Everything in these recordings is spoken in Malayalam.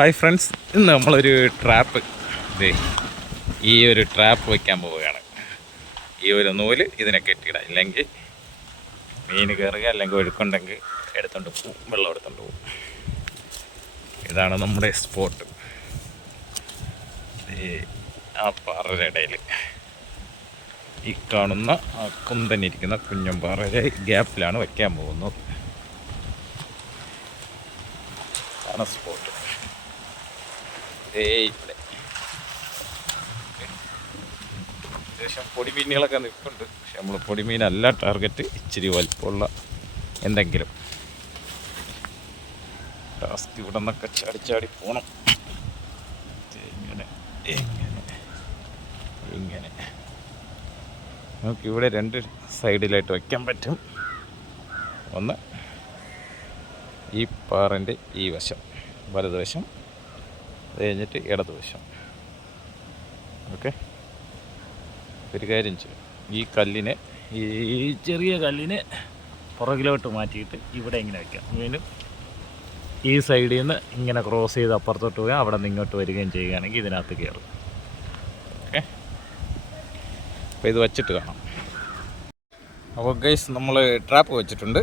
ഹായ് ഫ്രണ്ട്സ് ഇന്ന് നമ്മളൊരു ട്രാപ്പ് ഇതേ ഈ ഒരു ട്രാപ്പ് വയ്ക്കാൻ പോവുകയാണ്. ഈ ഒരു നൂൽ ഇതിനെ കെട്ടിയിടാം. ഇല്ലെങ്കിൽ മീൻ കയറുക അല്ലെങ്കിൽ ഒഴുക്കുണ്ടെങ്കിൽ എടുത്തോണ്ട് പോവും. വെള്ളം എടുത്തോണ്ട് പോവും. ഇതാണ് നമ്മുടെ സ്പോട്ട് ഈ ആ പാറയുടെ ഇടയിൽ. ഈ കാണുന്ന ആ കുന്തനിരിക്കുന്ന കുഞ്ഞും പാറയുടെ ഗ്യാപ്പിലാണ് വയ്ക്കാൻ പോകുന്നത്. ആണ് സ്പോട്ട് ഏയ് ഇവിടെ. അത്യാവശ്യം പൊടിമീനുകളൊക്കെ നിൽക്കുന്നുണ്ട് പക്ഷെ നമ്മൾ പൊടിമീനല്ല ടാർഗറ്റ് ഇച്ചിരി വലിപ്പമുള്ള എന്തെങ്കിലും. ടാസ്ക് ഇവിടെ നിന്നൊക്കെ ചാടി ചാടി പോകണം ഇങ്ങനെ ഇങ്ങനെ ഇങ്ങനെ. നമുക്ക് ഇവിടെ രണ്ട് സൈഡിലായിട്ട് വയ്ക്കാൻ പറ്റും. ഒന്ന് ഈ പാറിന്റെ ഈ വശം വലതുവശം. അത് കഴിഞ്ഞിട്ട് ഇടതുവശം. ഓക്കെ? ഒരു കാര്യം ചെയ്യും. ഈ കല്ലിനെ ഈ ചെറിയ കല്ലിനെ പുറകിലോട്ട് മാറ്റിയിട്ട് ഇവിടെ ഇങ്ങനെ വയ്ക്കാം വീണ്ടും ഈ സൈഡിൽ നിന്ന് ഇങ്ങനെ ക്രോസ് ചെയ്ത് അപ്പുറത്തോട്ട് പോകാം അവിടെ നിന്ന് ഇങ്ങോട്ട് വരികയും ചെയ്യുകയാണെങ്കിൽ ഇതിനകത്ത് കയറും. ഓക്കെ? അപ്പോൾ ഇത് വച്ചിട്ട് കാണാം. അപ്പോൾ ഗൈസ് നമ്മൾ ട്രാപ്പ് വെച്ചിട്ടുണ്ട്.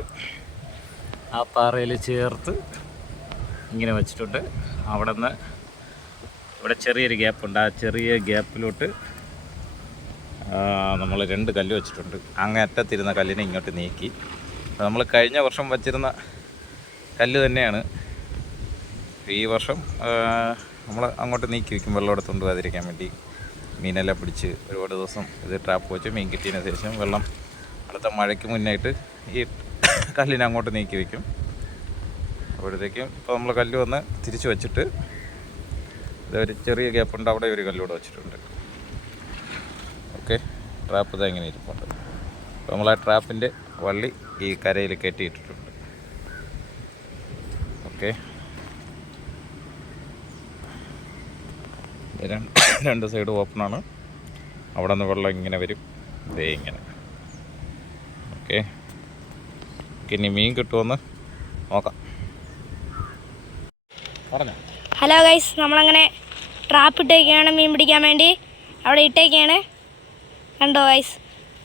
ആ പാറയിൽ ചേർത്ത് ഇങ്ങനെ വെച്ചിട്ടുണ്ട്. അവിടെ നിന്ന് ഇവിടെ ചെറിയൊരു ഗ്യാപ്പുണ്ട് ആ ചെറിയ ഗ്യാപ്പിലോട്ട് നമ്മൾ രണ്ട് കല്ല് വെച്ചിട്ടുണ്ട്. അങ്ങേ അറ്റത്തിരുന്ന കല്ലിനെ ഇങ്ങോട്ട് നീക്കി. നമ്മൾ കഴിഞ്ഞ വർഷം വച്ചിരുന്ന കല്ല് തന്നെയാണ്. ഈ വർഷം നമ്മൾ അങ്ങോട്ട് നീക്കി വയ്ക്കും വെള്ളം എടുത്തുകൊണ്ട് പോകാതിരിക്കാൻ വേണ്ടി മീനെല്ലാം പിടിച്ച് ഒരുപാട് ദിവസം ഇത് ട്രാപ്പ് വെച്ച് മീൻ കിട്ടിയതിന് ശേഷം വെള്ളം അടുത്ത മഴയ്ക്ക് മുന്നായിട്ട് ഈ കല്ലിനെ അങ്ങോട്ട് നീക്കി വയ്ക്കും അപ്പോഴത്തേക്കും ഇപ്പോൾ നമ്മൾ കല്ല് വന്ന് തിരിച്ച് വെച്ചിട്ട് ഇതൊരു ചെറിയ ഗ്യാപ്പുണ്ട് അവിടെ ഒരു കല്ലൂടെ വെച്ചിട്ടുണ്ട്. ഓക്കെ ട്രാപ്പ് ഇത് എങ്ങനെ ഇരിപ്പുണ്ട്. അപ്പോൾ നമ്മൾ ആ ട്രാപ്പിന്റെ വള്ളി ഈ കരയിൽ കയറ്റിയിട്ടിട്ടുണ്ട് ഓക്കെ രണ്ട് സൈഡ് ഓപ്പണാണ് അവിടെ നിന്ന് വെള്ളം ഇങ്ങനെ വരും. ഇതേ ഇങ്ങനെ. ഓക്കെ ഇനി മീൻ കിട്ടുമെന്ന് നോക്കാം. പറഞ്ഞോ? ഹലോ ഗൈസ് നമ്മളങ്ങനെ ട്രാപ്പ് ഇട്ടേക്കാണ് മീൻ പിടിക്കാൻ വേണ്ടി. അവിടെ ഇട്ടേക്കാണ്. കണ്ടോ ഗൈസ്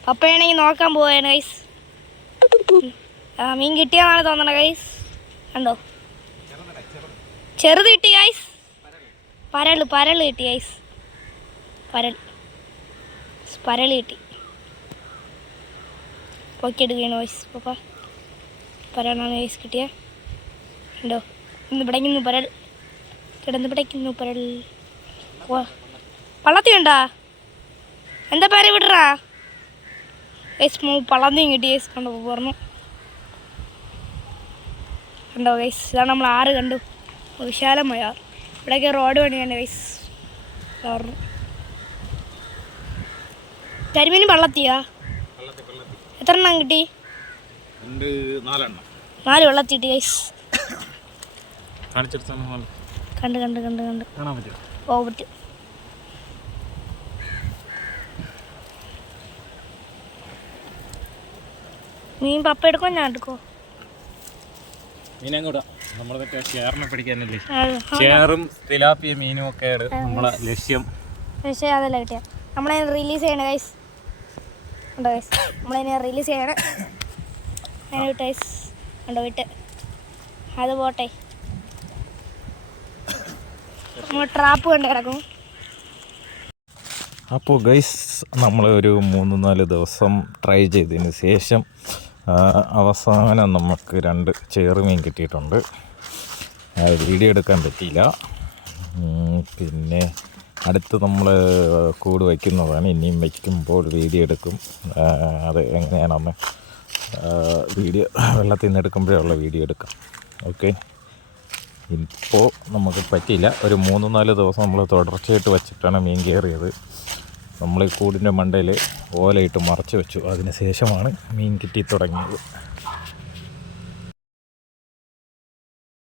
പപ്പയാണെങ്കിൽ നോക്കാൻ പോവുകയാണ് ഗൈസ് മീൻ കിട്ടിയാന്നാണ് തോന്നണേ ഗൈസ് കണ്ടോ? ചെറുത് കിട്ടി ഗൈസ് പരൾ പരൾ കിട്ടി ഗൈസ് പരൽ പരൾ കിട്ടി. പൊക്കിയെടുക്കുകയാണ് വൈസ് പപ്പ പരളാണ് വൈസ് കിട്ടിയ. കണ്ടോ? ഇന്ന് ഇവിടെ നിന്ന് പരൽ കിടന്ന് പിടിക്കുന്നു പരൽ പള്ളത്തിയുണ്ടാ? എന്താ പേര് വിടറാ? ഗൈസ് മൂ പള്ളത്തിയും കിട്ടി ഗൈസ് കണ്ടു പറഞ്ഞു കണ്ടോ ഗൈസ് ഇതാണ് നമ്മൾ ആറ് കണ്ടു. വിശാലമായ. ആറ് ഇവിടെയൊക്കെ റോഡ് പണിയാണ് ഗൈസ് പറഞ്ഞു കരിമീൻ പള്ളത്തിയാ? എത്ര എണ്ണം കിട്ടി? നാല് വെള്ളത്തിട്ട് ഗൈസ് കാണിച്ചെടുത്ത കണ്ട് കണ്ട് കണ്ട് കണ്ട്. കാണാൻ പറ്റുമോ? ഓ പറ്റും. മീൻ പപ്പ എടുക്കോ ഞാൻ എടുക്കോ മീനങ്ങോട്ടാ നമ്മൾ മറ്റേ ചേറിനെ പിടിക്കാനല്ലേ. ചേറും തിലാപ്പിയ മീനും ഒക്കെയാണ് നമ്മളെ ലക്ഷ്യം. പക്ഷേ അതല്ല കിട്ടിയ. നമ്മളെ റിലീസ് ചെയ്യണം ഗൈസ് ഉണ്ടോ ഗൈസ് നമ്മളതിനെ റിലീസ് ചെയ്യണം. അതിനെ വിട്ട് ഗൈസ് ഉണ്ടോ വിട്ട്. അത് പോട്ടെ. ട്രാപ്പ് കിടക്കും. അപ്പോൾ ഗൈസ് നമ്മൾ ഒരു മൂന്ന് നാല് ദിവസം ട്രൈ ചെയ്തതിന് ശേഷം അവസാനം നമുക്ക് രണ്ട് ചേറുമീൻ കിട്ടിയിട്ടുണ്ട്. വീഡിയോ എടുക്കാൻ പറ്റിയില്ല. പിന്നെ അടുത്ത് നമ്മൾ കൂട് വയ്ക്കുന്നതാണ്. ഇനിയും വയ്ക്കുമ്പോൾ വീഡിയോ എടുക്കും. അത് എങ്ങനെയാണെന്ന് വീഡിയോ വെള്ളത്തിൽ നിന്ന് എടുക്കുമ്പോഴുള്ള വീഡിയോ എടുക്കാം. ഓക്കെ ഇപ്പോൾ നമുക്ക് പറ്റിയില്ല. ഒരു മൂന്ന് നാല് ദിവസം നമ്മൾ തുടർച്ചയായിട്ട് വെച്ചിട്ടാണ് മീൻ കയറിയത്. നമ്മൾ ഈ കൂടിന്റെ മണ്ടയിൽ ഓലയിട്ട് മറച്ച് വെച്ചു. അതിന് ശേഷമാണ് മീൻ കിട്ടി തുടങ്ങിയത്.